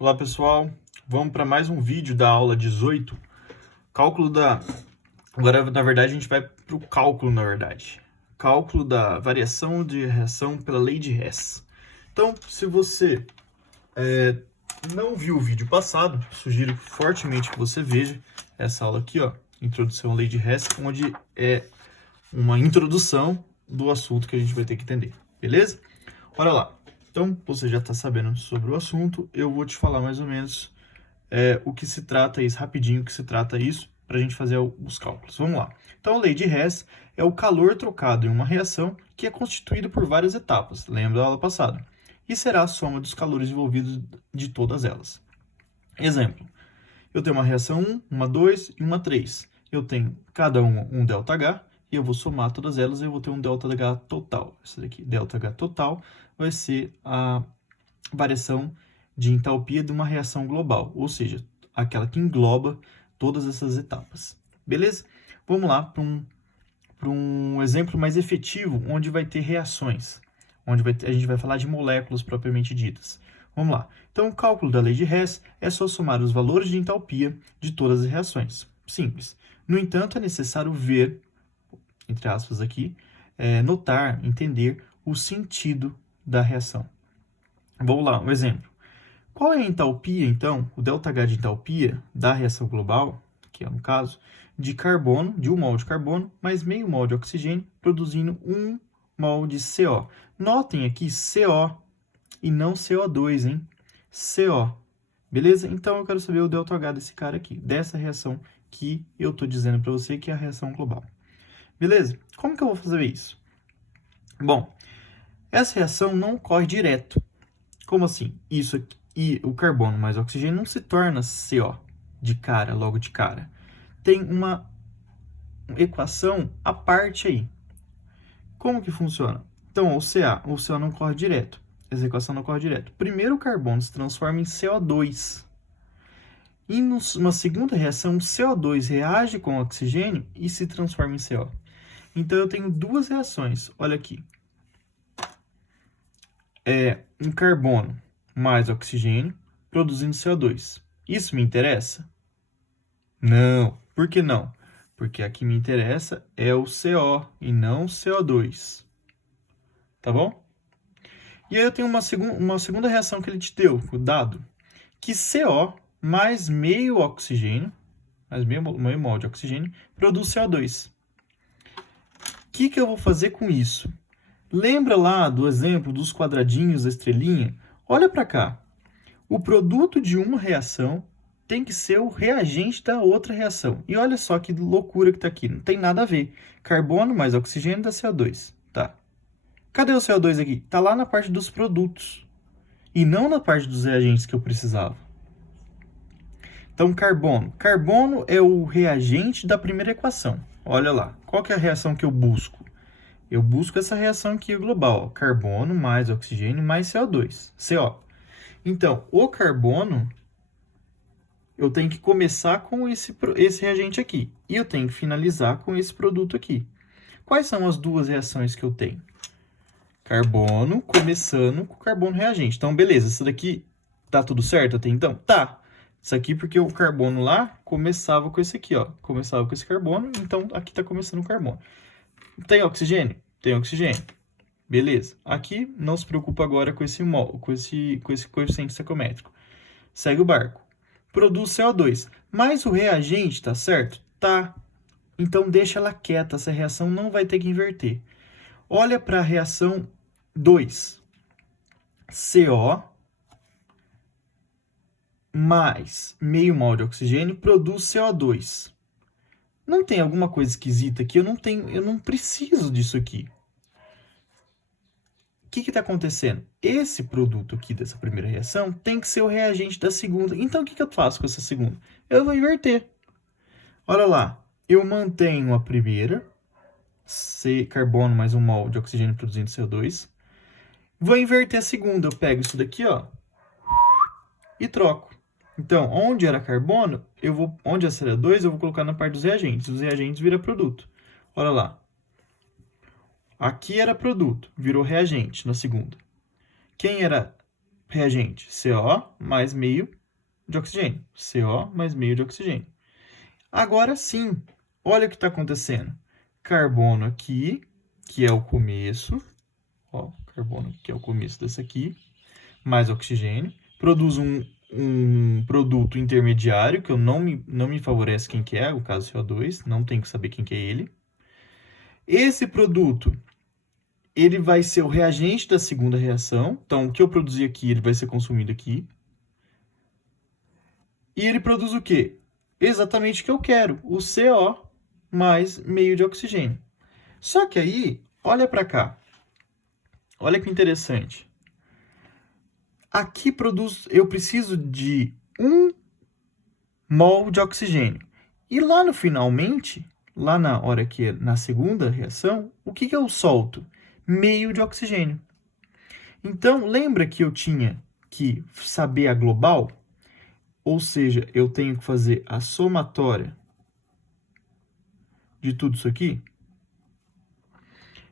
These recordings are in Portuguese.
Olá pessoal, vamos para mais um vídeo da aula 18, cálculo da... Agora, na verdade, a gente vai para o cálculo, cálculo da variação de reação pela lei de Hess. Então, se você não viu o vídeo passado, sugiro fortemente que você veja essa aula aqui, ó, Introdução à Lei de Hess, onde é uma introdução do assunto que a gente vai ter que entender, beleza? Olha lá. Então, você já está sabendo sobre o assunto, eu vou te falar mais ou menos o que se trata isso, rapidinho o que se trata isso, para a gente fazer os cálculos. Vamos lá. Então, a lei de Hess é o calor trocado em uma reação que é constituída por várias etapas, lembra da aula passada, e será a soma dos calores envolvidos de todas elas. Exemplo, eu tenho uma reação 1, uma 2 e uma 3. Eu tenho cada uma um ΔH, e eu vou somar todas elas e eu vou ter um ΔH total. Essa daqui, ΔH total, vai ser a variação de entalpia de uma reação global, ou seja, aquela que engloba todas essas etapas. Beleza? Vamos lá para um exemplo mais efetivo, onde vai ter reações, onde a gente vai falar de moléculas propriamente ditas. Vamos lá. Então, o cálculo da lei de Hess é só somar os valores de entalpia de todas as reações. Simples. No entanto, é necessário ver, entre aspas aqui, notar, entender o sentido da reação. Vamos lá, um exemplo. Qual é a entalpia, então, o ΔH de entalpia da reação global, que é no caso, de carbono, de 1 mol de carbono, mais meio mol de oxigênio, produzindo 1 mol de CO. Notem aqui CO e não CO2, hein? CO. Beleza? Então, eu quero saber o ΔH desse cara aqui, dessa reação que eu estou dizendo para você que é a reação global. Beleza? Como que eu vou fazer isso? Bom, essa reação não ocorre direto. Como assim? Isso aqui, e o carbono mais o oxigênio não se torna CO de cara, logo de cara. Tem uma equação à parte aí. Como que funciona? Então, o CO não corre direto. Essa equação não corre direto. Primeiro o carbono se transforma em CO2. E numa segunda reação, o CO2 reage com o oxigênio e se transforma em CO. Então, eu tenho duas reações. Olha aqui. Um carbono mais oxigênio produzindo CO2. Isso me interessa? Não. Por que não? Porque a que me interessa é o CO e não o CO2. Tá bom? E aí eu tenho uma segunda reação que ele te deu, o dado, que CO mais meio oxigênio, mais meio mol de oxigênio, produz CO2. O que eu vou fazer com isso? Lembra lá do exemplo dos quadradinhos da estrelinha? Olha para cá. O produto de uma reação tem que ser o reagente da outra reação. E olha só que loucura que está aqui. Não tem nada a ver. Carbono mais oxigênio dá CO2. Tá. Cadê o CO2 aqui? Está lá na parte dos produtos. E não na parte dos reagentes que eu precisava. Então, carbono. Carbono é o reagente da primeira equação. Olha lá. Qual que é a reação que eu busco? Eu busco essa reação aqui global. Ó. Carbono mais oxigênio mais CO2. CO. Então, o carbono, eu tenho que começar com esse reagente aqui. E eu tenho que finalizar com esse produto aqui. Quais são as duas reações que eu tenho? Carbono começando com carbono reagente. Então, beleza. Isso daqui tá tudo certo até então? Tá. Isso aqui porque o carbono lá começava com esse aqui, ó. Começava com esse carbono, então aqui tá começando o carbono. Tem oxigênio? Tem oxigênio. Beleza. Aqui, não se preocupa agora com esse coeficiente estequiométrico. Segue o barco. Produz CO2. Mas o reagente, tá certo? Tá. Então, deixa ela quieta. Essa reação não vai ter que inverter. Olha para a reação 2. CO mais meio mol de oxigênio produz CO2. Não tem alguma coisa esquisita aqui? Eu não preciso disso aqui. O que está acontecendo? Esse produto aqui dessa primeira reação tem que ser o reagente da segunda. Então, o que eu faço com essa segunda? Eu vou inverter. Olha lá, eu mantenho a primeira, carbono mais 1 mol de oxigênio produzindo CO2. Vou inverter a segunda. Eu pego isso daqui, ó, e troco. Então, onde era carbono, onde era CO2, eu vou colocar na parte dos reagentes. Os reagentes viram produto. Olha lá. Aqui era produto, virou reagente na segunda. Quem era reagente? CO mais meio de oxigênio. CO mais meio de oxigênio. Agora sim, olha o que está acontecendo. Carbono aqui, que é o começo. Ó, carbono que é o começo desse aqui. Mais oxigênio. Produz um produto intermediário, que eu não me favorece quem que é, o caso CO2. Não tenho que saber quem que é ele. Esse produto, ele vai ser o reagente da segunda reação. Então, o que eu produzi aqui, ele vai ser consumido aqui. E ele produz o quê? Exatamente o que eu quero, o CO mais meio de oxigênio. Só que aí, olha para cá. Olha que interessante. Aqui eu preciso de 1 mol de oxigênio. E lá no finalmente, lá na hora que na segunda reação, o que eu solto? Meio de oxigênio. Então, lembra que eu tinha que saber a global? Ou seja, eu tenho que fazer a somatória de tudo isso aqui?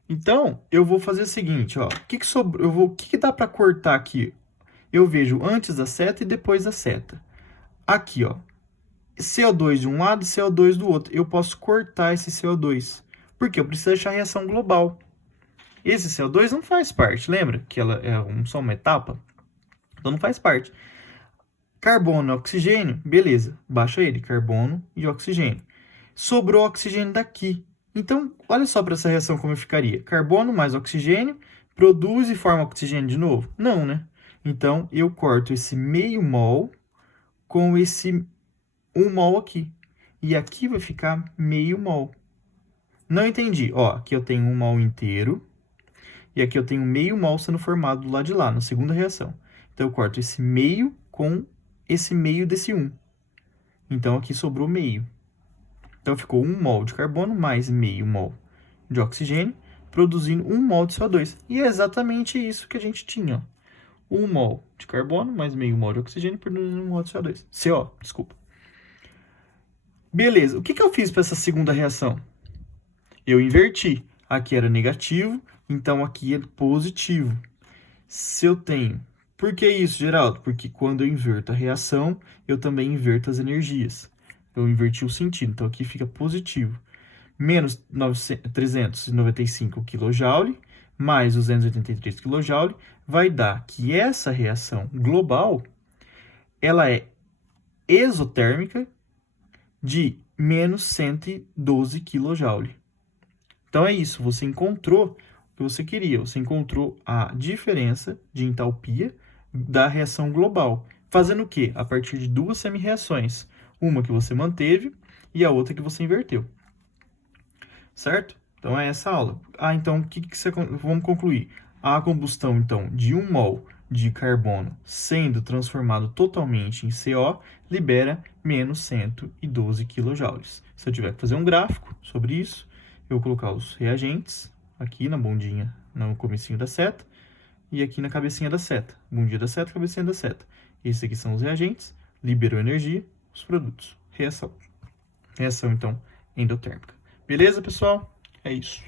Então, eu vou fazer o seguinte, ó. O que dá para cortar aqui? Eu vejo antes da seta e depois da seta. Aqui, ó. CO2 de um lado e CO2 do outro. Eu posso cortar esse CO2. Porque eu preciso achar a reação global. Esse CO2 não faz parte, lembra? Que ela é só uma etapa? Então não faz parte. Carbono e oxigênio, beleza. Baixa ele, carbono e oxigênio. Sobrou oxigênio daqui. Então, olha só para essa reação como ficaria. Carbono mais oxigênio, produz e forma oxigênio de novo? Não, né? Então, eu corto esse meio mol com esse 1 mol aqui. E aqui vai ficar meio mol. Não entendi. Ó, aqui eu tenho 1 mol inteiro. E aqui eu tenho meio mol sendo formado do lado de lá, na segunda reação. Então, eu corto esse meio com esse meio desse 1. Então, aqui sobrou meio. Então, ficou 1 mol de carbono mais meio mol de oxigênio, produzindo 1 mol de CO2. E é exatamente isso que a gente tinha. Ó. 1 mol de carbono mais meio mol de oxigênio, produzindo 1 mol de CO2. CO, desculpa. Beleza, o que eu fiz para essa segunda reação? Eu inverti. Aqui era negativo, então aqui é positivo. Se eu tenho... Por que isso, Geraldo? Porque quando eu inverto a reação, eu também inverto as energias. Eu inverti o sentido, então aqui fica positivo. Menos 395 kJ mais 283 kJ vai dar que essa reação global, ela é exotérmica de menos 112 kJ. Então é isso, você encontrou o que você queria, você encontrou a diferença de entalpia da reação global. Fazendo o quê? A partir de 2 semi-reações. Uma que você manteve e a outra que você inverteu. Certo? Então é essa aula. Então vamos concluir. A combustão, então, de 1 mol de carbono sendo transformado totalmente em CO, libera menos 112 kJ. Se eu tiver que fazer um gráfico sobre isso, eu vou colocar os reagentes aqui na bundinha, no comecinho da seta, e aqui na cabecinha da seta. Bundinha da seta, cabecinha da seta. Esses aqui são os reagentes, liberou energia, os produtos. Reação. Reação, então, endotérmica. Beleza, pessoal? É isso.